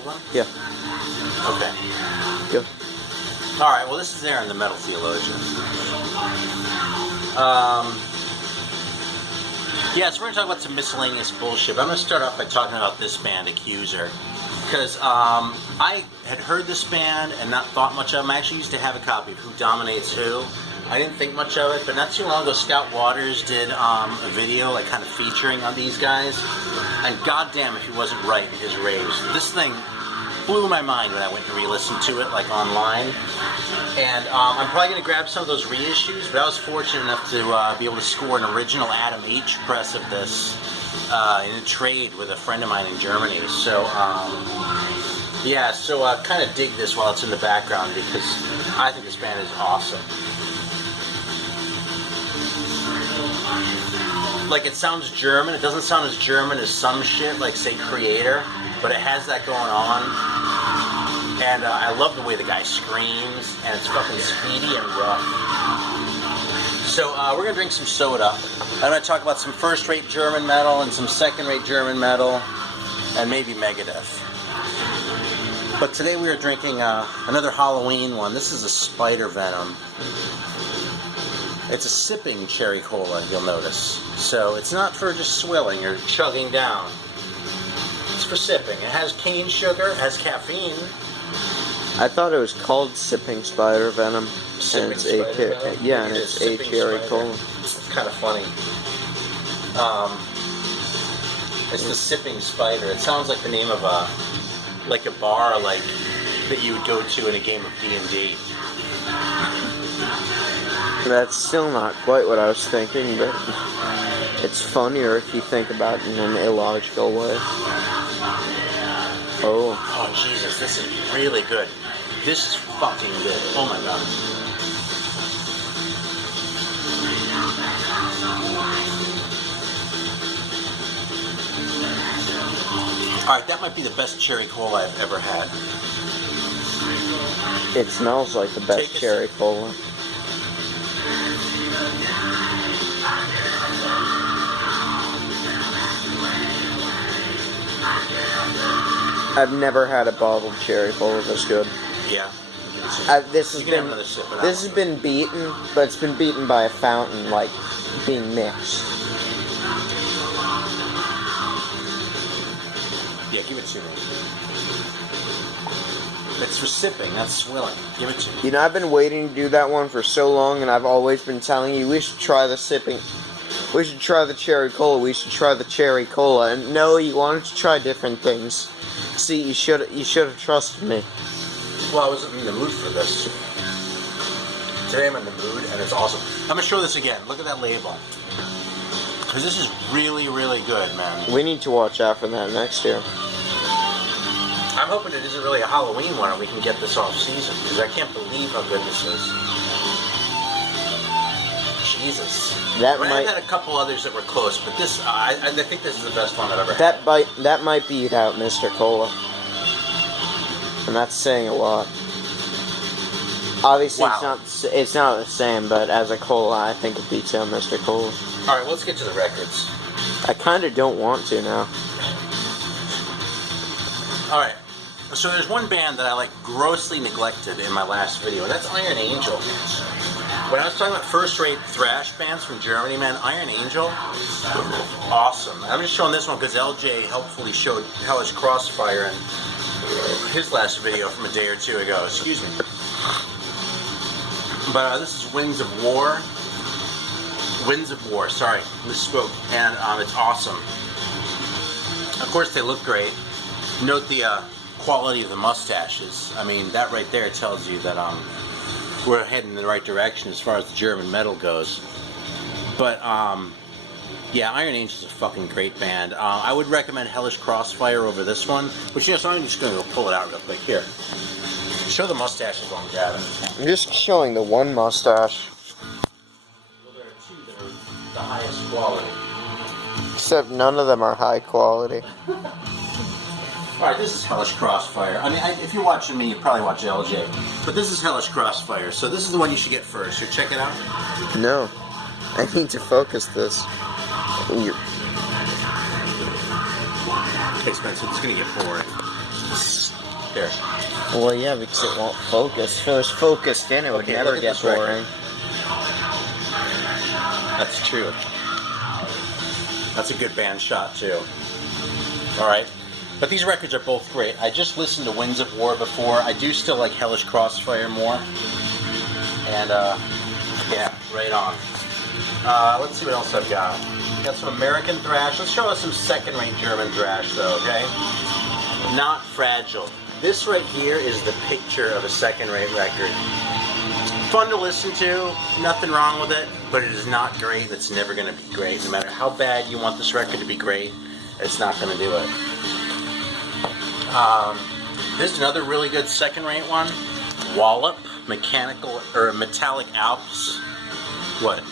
old one? Yeah. Okay. Yeah. Alright, well this is Aaron, the Metal Theologian. Yeah, so we're going to talk about some miscellaneous bullshit. I'm going to start off by talking about this band, Accuser. Because I had heard this band and not thought much of them. I actually used to have a copy of Who Dominates Who. I didn't think much of it, but not too long ago, Scout Waters did a video, like, kind of featuring on these guys. And goddamn if he wasn't right in his raves. This thing blew my mind when I went to re-listen to it, like, online. And I'm probably going to grab some of those reissues, but I was fortunate enough to be able to score an original Adam H. press of this in a trade with a friend of mine in Germany. So, yeah, so kind of dig this while it's in the background because I think this band is awesome. Like, it sounds German. It doesn't sound as German as some shit, like, say, Creator, but it has that going on. And I love the way the guy screams, and it's fucking speedy and rough. So we're going to drink some soda. I'm going to talk about some first-rate German metal and some second-rate German metal, and maybe Megadeth. But today we are drinking another Halloween one. This is a Spider Venom. It's a sipping cherry cola, you'll notice. So it's not for just swilling or chugging down. It's for sipping. It has cane sugar, it has caffeine. I thought it was called Sipping Spider Venom. Sipping and it's Spider Venom? Yeah, and it's a cherry cola. It's kind of funny. It's the Sipping Spider. It sounds like the name of a bar like that you would go to in a game of D&D. That's still not quite what I was thinking, but it's funnier if you think about it in an illogical way. Oh. Oh, Jesus, this is really good. This is fucking good. Oh, my God. Alright, that might be the best cherry cola I've ever had. It smells like the best cherry cola. I've never had a bottled cherry cola this good. Yeah. This has been beaten, but it's been beaten by a fountain, like being mixed. Yeah, give it to me. It's for sipping, not swilling. Give it to me. You know, I've been waiting to do that one for so long, and I've always been telling you we should try the sipping. We should try the cherry cola. We should try the cherry cola. And no, you wanted to try different things. See, you should have trusted me. Well, I wasn't in the mood for this. Today I'm in the mood, and it's awesome. I'm going to show this again. Look at that label. Because this is really, really good, man. We need to watch out for that next year. I'm hoping it isn't really a Halloween one, and we can get this off season, because I can't believe how good this is. Jesus. I've had a couple others that were close, but this, I think this is the best one I've ever had. That might beat out Mr. Cola. And that's saying a lot. Obviously, wow. It's not the same, but as a cola, I think it beats out Mr. Cola. Alright, let's get to the records. I kind of don't want to now. Alright, so there's one band that I grossly neglected in my last video, and that's Iron Angel. When I was talking about first-rate thrash bands from Germany, man, Iron Angel, awesome. I'm just showing this one because LJ helpfully showed Hellish Crossfire in his last video from a day or two ago. Excuse me. But this is Winds of War. Winds of War, sorry, misspoke. And it's awesome. Of course, they look great. Note the quality of the mustaches. I mean, that right there tells you that we're heading in the right direction as far as the German metal goes. But, yeah, Iron Angel's a fucking great band. I would recommend Hellish Crossfire over this one. But, so I'm just going to pull it out real quick. Here. Show the mustaches while I'm jabbing. I'm just showing the one mustache. Well, there are two that are the highest quality. Except none of them are high quality. Alright, this is Hellish Crossfire. I mean, if you're watching me, you probably watch LJ. But this is Hellish Crossfire, so this is the one you should get first. So check it out. No. I need to focus this. Okay, Spencer, it's going to get boring. Here. Well, yeah, because it won't focus. If it was focused in, it would Okay, never look at get this record. boring. That's true. That's a good band shot too. Alright. But these records are both great. I just listened to Winds of War before. I do still like Hellish Crossfire more. And, yeah, right on. Let's see what else I've got. Got some American thrash. Let's show us some second-rate German thrash, though, okay? Not Fragile. This right here is the picture of a second-rate record. Fun to listen to, nothing wrong with it, but it is not great, and it's never going to be great. No matter how bad you want this record to be great, it's not going to do it. This is another really good second-rate one. Wallop, Metallic Alps. What?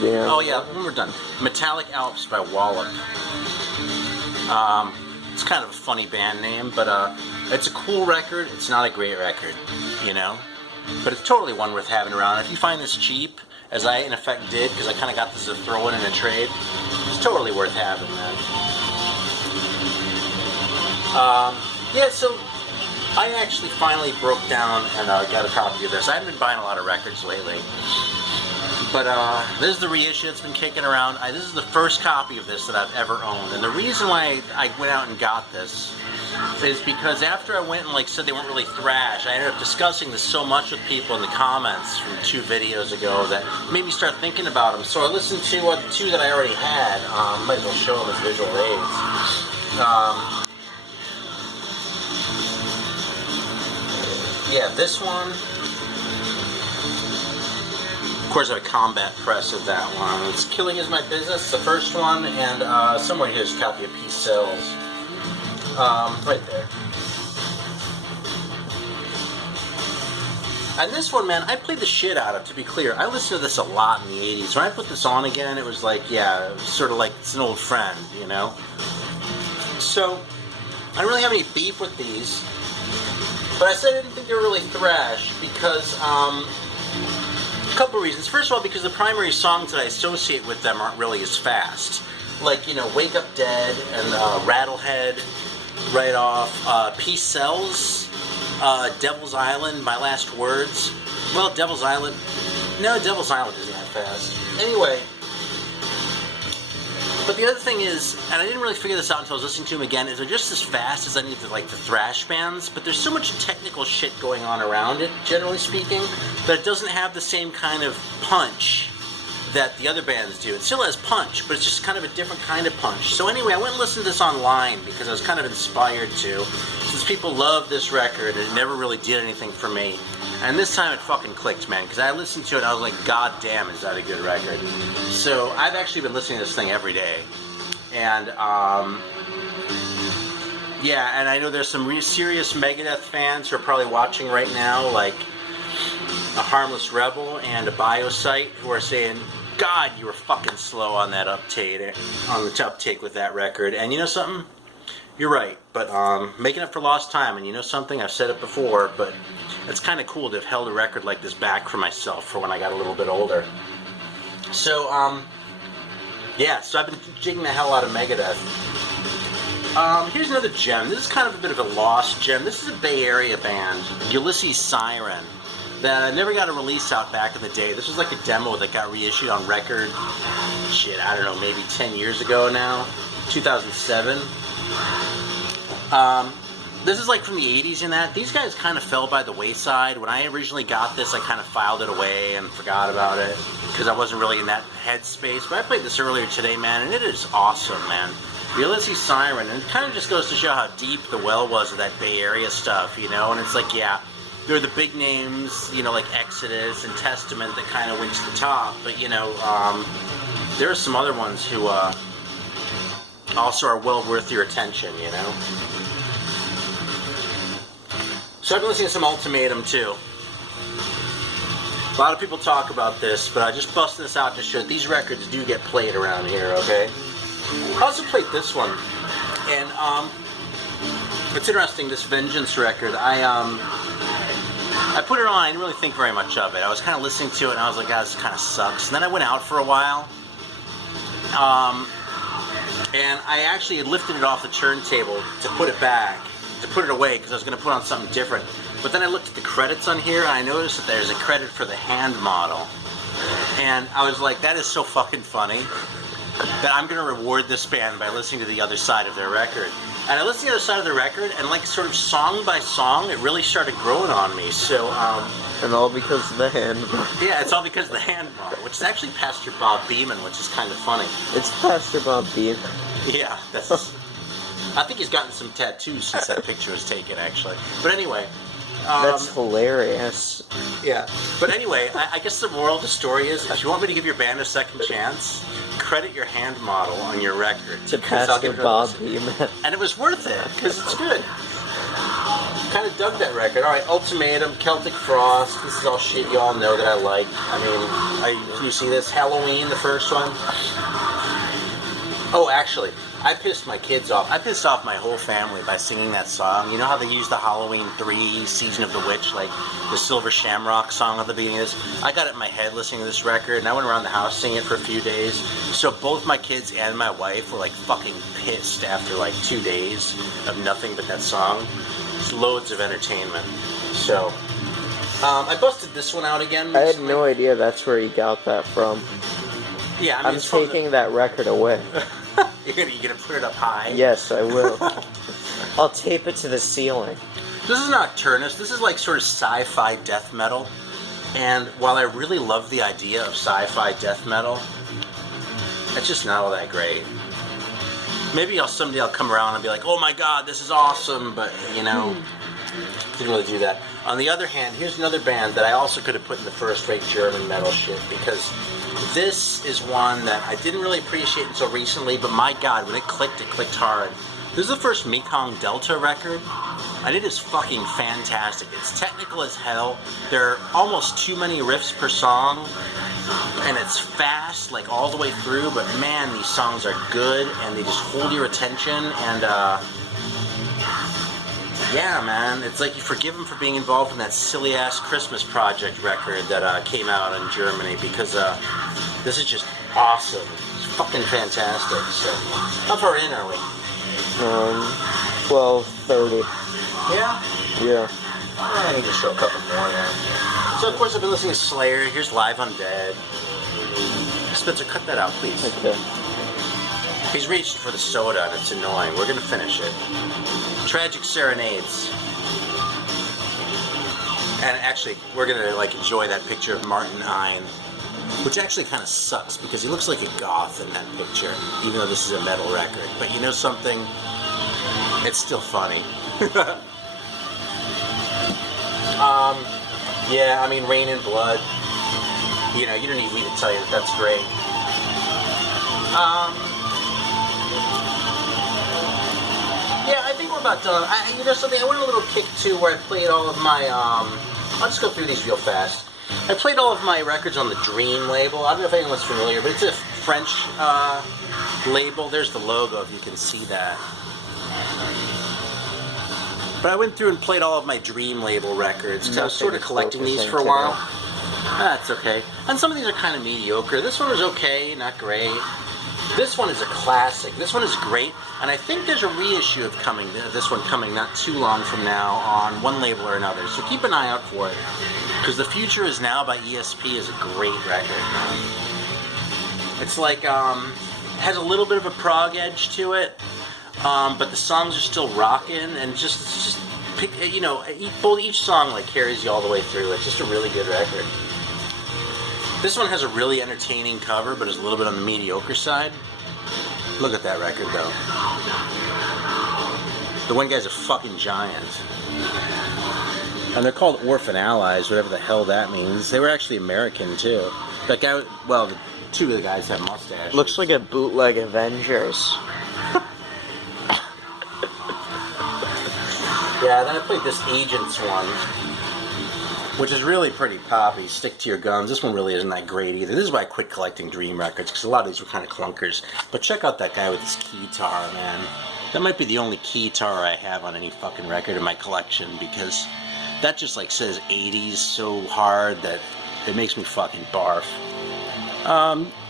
Yeah. Oh yeah, when we're done. Metallic Alps by Wallop. It's kind of a funny band name, but it's a cool record. It's not a great record, you know? But it's totally one worth having around. If you find this cheap, as I in effect did, because I kind of got this to throw in a trade, it's totally worth having, man. Yeah, so I actually finally broke down and got a copy of this. I haven't been buying a lot of records lately. But this is the reissue that's been kicking around. This is the first copy of this that I've ever owned. And the reason why I went out and got this is because after I went and said they weren't really thrash, I ended up discussing this so much with people in the comments from 2 videos ago that made me start thinking about them. So I listened to the 2 that I already had. Might as well show them as visual aids. Yeah, this one. Of course, I have a combat press of that one. It's Killing Is My Business, the first one, and somewhere here's a copy of Peace Sells. Right there. And this one, man, I played the shit out of, to be clear. I listened to this a lot in the 80s. When I put this on again, it was like, yeah, it was sort of like it's an old friend, you know? So, I don't really have any beef with these. But I said I didn't think they were really thrash because, a couple reasons. First of all, because the primary songs that I associate with them aren't really as fast. Like, you know, Wake Up Dead and Rattlehead, right off. Peace Sells, Devil's Island, My Last Words. Well, Devil's Island isn't that fast. Anyway, but the other thing is, and I didn't really figure this out until I was listening to them again, is they're just as fast as any of the thrash bands, but there's so much technical shit going on around it, generally speaking, that it doesn't have the same kind of punch that the other bands do. It still has punch, but it's just kind of a different kind of punch. So anyway, I went and listened to this online because I was kind of inspired to, since people love this record and it never really did anything for me. And this time it fucking clicked, man, because I listened to it and I was like, God damn, is that a good record? So I've actually been listening to this thing every day. And, yeah, and I know there's some serious Megadeth fans who are probably watching right now, like a Harmless Rebel and a Biosite, who are saying, God, you were fucking slow on that uptake with that record. And you know something? You're right, but making up for lost time, and you know something? I've said it before, but it's kind of cool to have held a record like this back for myself for when I got a little bit older. So, yeah, so I've been jigging the hell out of Megadeth. Here's another gem. This is kind of a bit of a lost gem. This is a Bay Area band, Ulysses Siren, that I never got a release out back in the day. This was like a demo that got reissued on record, shit, I don't know, maybe 10 years ago now, 2007. This is like from the 80s and that. These guys kind of fell by the wayside. When I originally got this, I kind of filed it away and forgot about it because I wasn't really in that headspace. But I played this earlier today, man, and it is awesome, man. Ulysses Siren, and it kind of just goes to show how deep the well was of that Bay Area stuff, you know? And it's like, yeah, there are the big names, you know, like Exodus and Testament that kind of went to the top. But, you know, there are some other ones who also are well worth your attention, you know? So I've been listening to some Ultimatum too. A lot of people talk about this, but I just busted this out to show that these records do get played around here, okay? I also played this one, and it's interesting, this Vengeance record. I put it on, I didn't really think very much of it. I was kind of listening to it, and I was like, this kind of sucks. And then I went out for a while, and I actually had lifted it off the turntable to put it back. to put it away because I was going to put on something different. But then I looked at the credits on here and I noticed that there's a credit for the hand model. And I was like, that is so fucking funny that I'm going to reward this band by listening to the other side of their record. And I listened to the other side of the record, and like sort of song by song, it really started growing on me. So, and all because of the hand model. Yeah, it's all because of the hand model, which is actually Pastor Bob Beeman, which is kind of funny. It's Pastor Bob Beeman. Yeah, that's. I think he's gotten some tattoos since that picture was taken, actually. But anyway. That's hilarious. Yeah. But anyway, I guess the moral of the story is, if you want me to give your band a second chance, credit your hand model on your record. To Pastor Bob Beeman. And it was worth it, because it's good. Kind of dug that record. Alright, Ultimatum, Celtic Frost. This is all shit you all know that I like. I mean, you see this? Halloween, the first one. Oh, actually, I pissed my kids off. I pissed off my whole family by singing that song. You know how they use the Halloween 3 Season of the Witch, like the Silver Shamrock song at the beginning of this? I got it in my head listening to this record, and I went around the house singing it for a few days. So both my kids and my wife were like fucking pissed after like 2 days of nothing but that song. It's loads of entertainment. So, I busted this one out again recently. I had no idea that's where you got that from. Yeah, I mean, I'm taking that record away. You're gonna put it up high? Yes, I will. I'll tape it to the ceiling. This is Nocturnus. This is like sort of sci-fi death metal. And while I really love the idea of sci-fi death metal, it's just not all that great. Maybe someday I'll come around and be like, oh my god, this is awesome, but, you know, didn't really do that. On the other hand, here's another band that I also could have put in the first-rate German metal shit, because this is one that I didn't really appreciate until recently, but my god, when it clicked hard. This is the first Mekong Delta record, and it is fucking fantastic. It's technical as hell. There are almost too many riffs per song, and it's fast, like, all the way through, but man, these songs are good, and they just hold your attention, and, yeah, man, it's like you forgive them for being involved in that silly-ass Christmas Project record that came out in Germany, because this is just awesome. It's fucking fantastic. So, how far in are we? 12:30. Yeah? Yeah. I need to show a couple more now. So, of course, I've been listening to Slayer. Here's Live Undead. Spencer, cut that out, please. Okay. He's reached for the soda, and it's annoying. We're going to finish it. Tragic Serenades. And actually, we're going to like enjoy that picture of Martin Hine, which actually kind of sucks because he looks like a goth in that picture, even though this is a metal record. But you know something? It's still funny. Yeah, I mean, Rain and Blood. You know, you don't need me to tell you that that's great. Yeah, I think we're about done. You know something? I went a little kick too, where I played all of my. I'll just go through these real fast. I played all of my records on the Dream label. I don't know if anyone's familiar, but it's a French label. There's the logo, if you can see that. But I went through and played all of my Dream label records, because I was sort of collecting these for a while. That's okay. And some of these are kind of mediocre. This one was okay, not great. This one is a classic. This one is great, and I think there's a reissue of this one coming not too long from now on one label or another. So keep an eye out for it, because The Future Is Now by ESP is a great record. It's like has a little bit of a prog edge to it, but the songs are still rocking, and just you know, each song like carries you all the way through. It's just a really good record. This one has a really entertaining cover, but is a little bit on the mediocre side. Look at that record, though. The one guy's a fucking giant. And they're called Orphan Allies, whatever the hell that means. They were actually American, too. That guy, well, two of the guys have mustaches. Looks like a bootleg Avengers. Yeah, then I played this Agents one, which is really pretty poppy. Stick to your guns. This one really isn't that great either. This is why I quit collecting Dream records, because a lot of these were kind of clunkers. But check out that guy with his keytar, man. That might be the only keytar I have on any fucking record in my collection, because that just like says 80s so hard that it makes me fucking barf.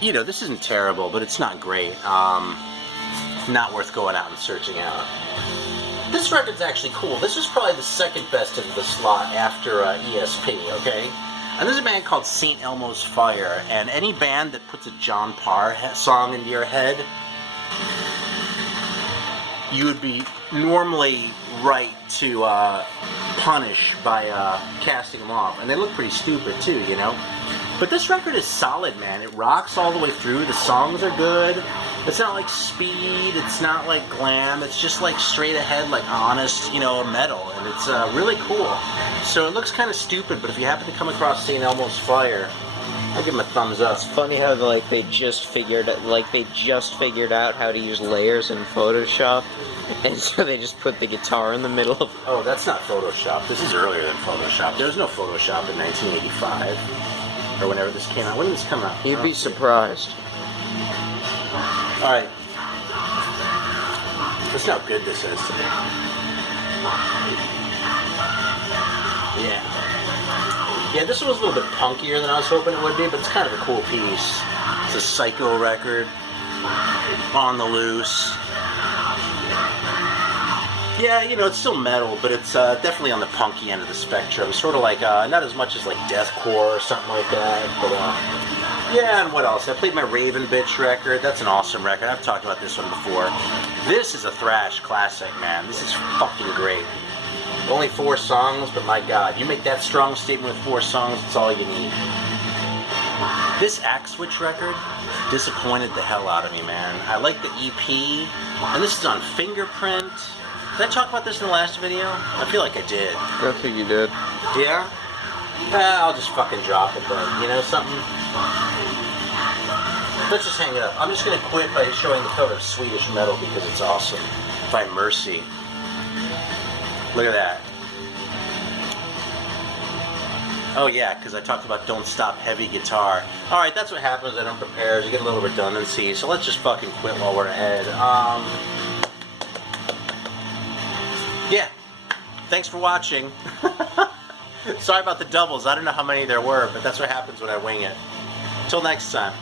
You know, this isn't terrible, but it's not great. Not worth going out and searching out. This record's actually cool. This is probably the second best of the slot after ESP, okay? And there's a band called St. Elmo's Fire, and any band that puts a John Parr song into your head, you would be normally right to punish by casting them off. And they look pretty stupid too, you know? But this record is solid, man. It rocks all the way through. The songs are good. It's not like speed. It's not like glam. It's just like straight ahead, like honest, you know, metal. And it's really cool. So it looks kind of stupid, but if you happen to come across St. Elmo's Fire, I'll give them a thumbs up. It's funny how they just figured out how to use layers in Photoshop, and so they just put the guitar in the middle of. Oh, that's not Photoshop. This is earlier than Photoshop. There was no Photoshop in 1985 or whenever this came out. When did this come out? You'd be surprised. All right. Listen how good this is. Yeah. Yeah, this one was a little bit punkier than I was hoping it would be, but it's kind of a cool piece. It's a psycho record, on the loose. Yeah, you know, it's still metal, but it's definitely on the punky end of the spectrum. Sort of like, not as much as like deathcore or something like that, but yeah, and what else? I played my Raven Bitch record. That's an awesome record. I've talked about this one before. This is a thrash classic, man. This is fucking great. Only 4 songs, but my God, you make that strong statement with 4 songs, it's all you need. This Axe Switch record disappointed the hell out of me, man. I like the EP, and this is on Fingerprint. Did I talk about this in the last video? I feel like I did. I think you did. Yeah? I'll just fucking drop it then. You know something? Let's just hang it up. I'm just gonna quit by showing the cover of Swedish Metal because it's awesome. By Mercy. Look at that. Oh yeah, because I talked about Don't Stop Heavy Guitar. Alright, that's what happens when I don't prepare. You get a little redundancy, so let's just fucking quit while we're ahead. Yeah. Thanks for watching. Sorry about the doubles. I don't know how many there were, but that's what happens when I wing it. Till next time.